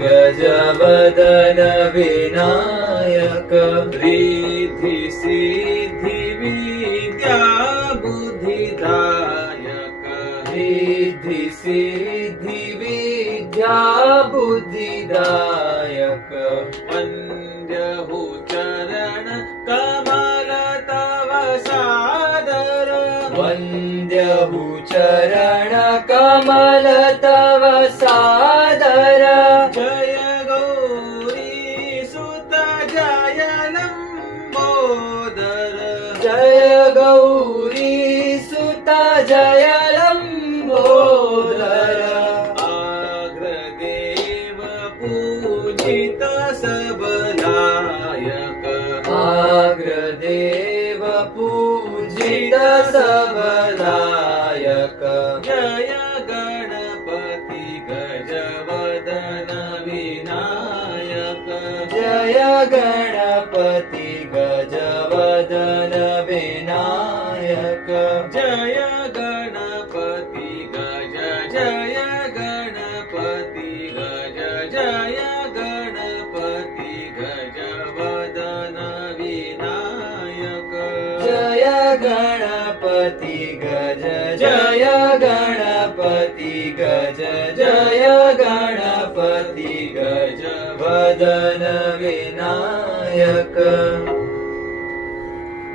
गजवदन विनायक रिद्धि सिद्धि विद्या बुद्धिदायक रिद्धि सिद्धि विद्या बुद्धिदायक वन्द्यहु चरण कमल तव सादर वन्द्यहु चरण कमल तव सादर जय गौरी सुत जय लंबोदर जय गौरी सुत जय लंबोदर आग्रदेव पूजित सबलायक आग्रदेव पूजित सबलायक जय गणपति गजवदन विनायक जय गणपति गजवदन विनायक जय गणपति गज जय गणपति गज जय गणपति गजवदन विनायक जय गणपति गज जय गणपति गज जय गणपति गज वदन विनायक।